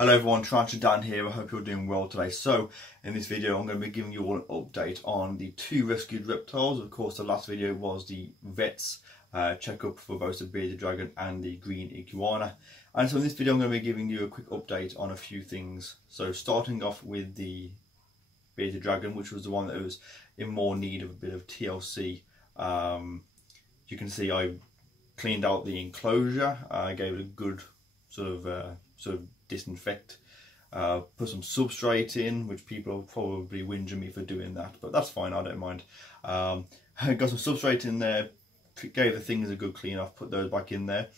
Hello everyone, TarantulaDan here. I hope you're doing well today. So in this video I'm going to be giving you all an update on the two rescued reptiles. Of course the last video was the vet's checkup for both the bearded dragon and the green iguana. And so in this video I'm going to be giving you a quick update on a few things. So starting off with the bearded dragon, which was the one that was in more need of a bit of TLC. You can see I cleaned out the enclosure. I gave it a good sort of disinfect, put some substrate in, which people will probably whinge at me for doing that, but that's fine, I don't mind. I got some substrate in there, gave the things a good clean off, put those back in there.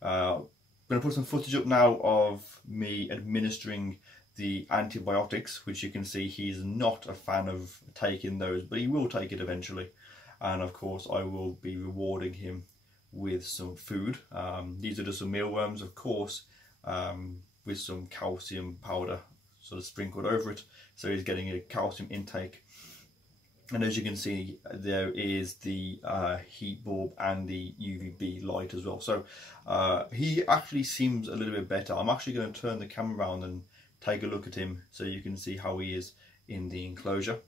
I'm going to put some footage up now of me administering the antibiotics, which you can see he's not a fan of taking those, but he will take it eventually. And of course I will be rewarding him with some food. These are just some mealworms, of course, with some calcium powder sort of sprinkled over it, so he's getting a calcium intake. And as you can see, there is the heat bulb and the UVB light as well. So he actually seems a little bit better. I'm actually going to turn the camera around and take a look at him so you can see how he is in the enclosure.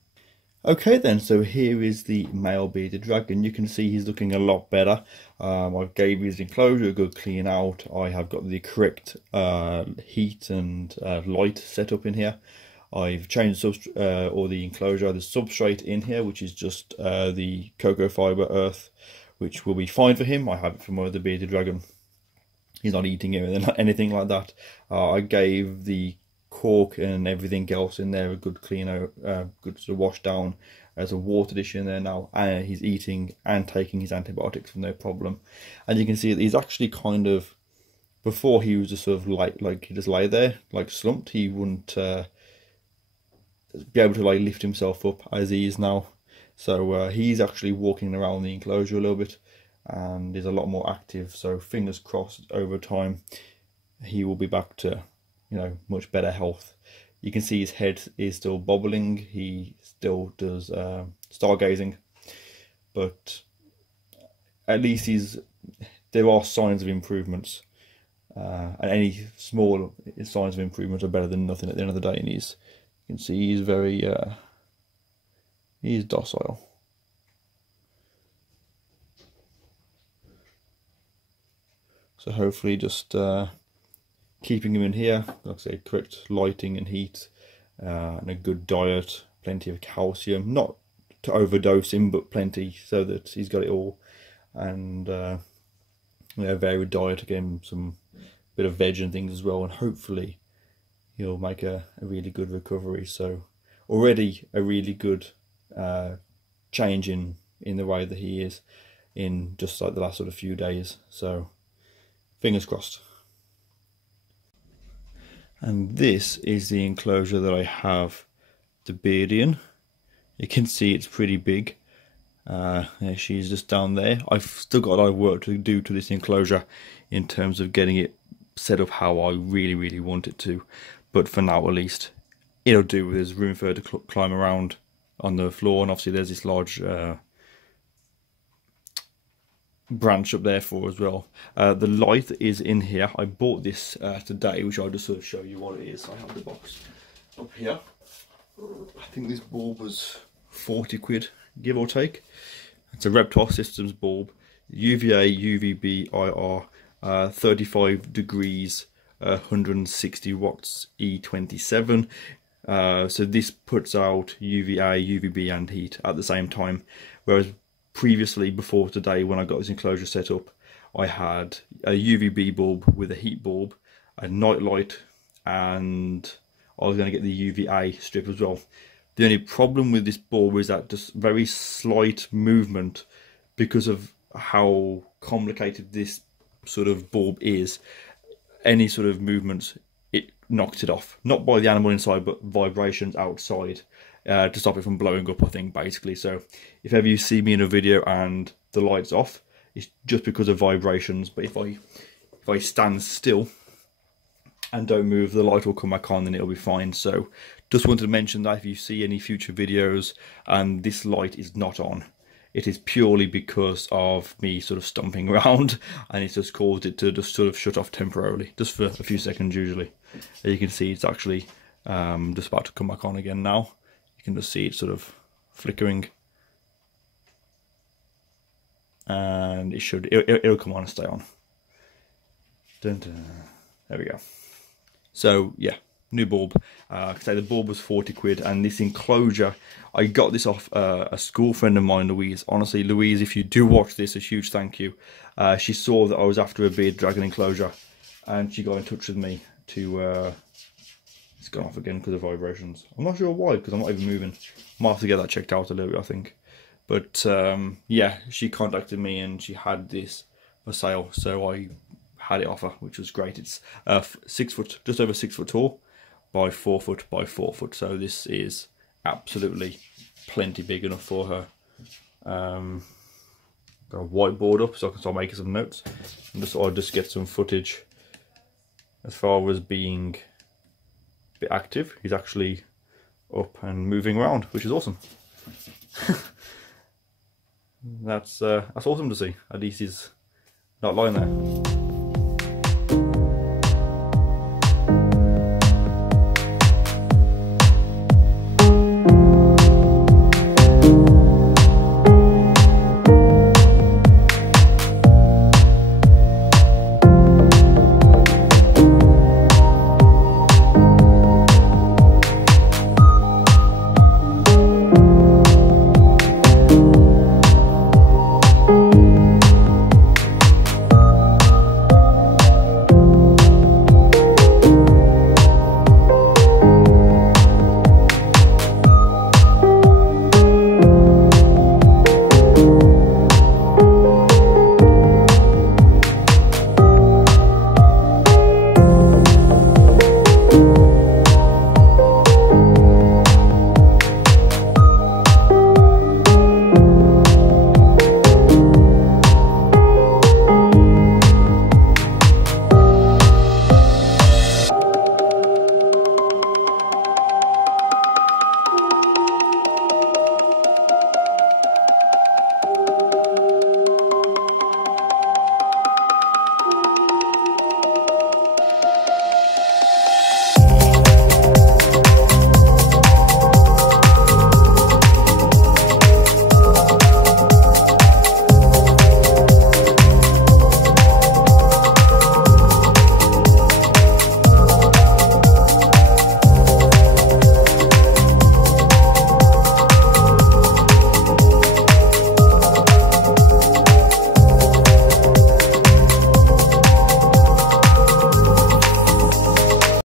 Okay then, so here is the male bearded dragon. You can see he's looking a lot better. I gave his enclosure a good clean out. I have got the correct heat and light set up in here. I've changed or the enclosure, the substrate in here, which is just the cocoa fibre earth, which will be fine for him. I have it from the bearded dragon. He's not eating it or anything like that. I gave the cork and everything else in there a good clean out, good sort of wash down. There's a water dish in there now, and he's eating and taking his antibiotics with no problem. And you can see that he's actually kind of, before he was just sort of like he just lay there like slumped. He wouldn't be able to like lift himself up as he is now. So he's actually walking around the enclosure a little bit and is a lot more active. So fingers crossed, over time he will be back to, you know, much better health. You can see his head is still bobbling. He still does stargazing, but at least there are signs of improvements, and any small signs of improvement are better than nothing at the end of the day. And you can see he's very he's docile. So hopefully just keeping him in here, like I say, correct lighting and heat, and a good diet, plenty of calcium, not to overdose him, but plenty so that he's got it all. And yeah, varied diet, again, some bit of veg and things as well, and hopefully he'll make a really good recovery. So already a really good change in the way that he is in just like the last sort of few days. So fingers crossed. And this is the enclosure that I have the Beardie in. You can see it's pretty big. She's just down there. I've still got a lot of work to do to this enclosure in terms of getting it set up how I really want it to. But for now, at least, it'll do. There's room for her to climb around on the floor, and obviously there's this large branch up there for as well. The light is in here. I bought this today, which I'll just sort of show you what it is. I have the box up here. I think this bulb was 40 quid, give or take. It's a Reptile Systems bulb, UVA, UVB, IR, 35 degrees, 160 watts, E27. So this puts out UVA, UVB and heat at the same time, whereas previously, before today, when I got this enclosure set up, I had a UVB bulb with a heat bulb, a night light, and I was going to get the UVA strip as well. The only problem with this bulb is that just very slight movement, because of how complicated this sort of bulb is, any sort of movements, it knocks it off. Not by the animal inside, but vibrations outside. To stop it from blowing up, I think, basically. So if ever you see me in a video and the light's off, it's just because of vibrations. But if I stand still and don't move, the light will come back on and it'll be fine. So just wanted to mention that if you see any future videos and this light is not on, it is purely because of me sort of stomping around, and it's just caused it to just sort of shut off temporarily, just for a few seconds usually. As you can see, it's actually just about to come back on again now. You can just see it sort of flickering, and it'll come on and stay on. Dun, dun. There we go. So yeah, new bulb. So the bulb was 40 quid, and this enclosure, I got this off a school friend of mine, Louise. Honestly, Louise, if you do watch this, a huge thank you. She saw that I was after a bearded dragon enclosure, and she got in touch with me to... it's gone off again because of vibrations. I'm not sure why, because I'm not even moving. Might have to get that checked out a little bit, I think. But yeah, she contacted me and she had this for sale, so I had it off her, which was great. It's 6 foot, just over 6 foot tall, by 4 foot by 4 foot. So this is absolutely plenty big enough for her. Got a whiteboard up so I can start making some notes, and just I'll just get some footage as far as being a bit active. He's actually up and moving around, which is awesome. That's awesome to see. At least he's not lying there.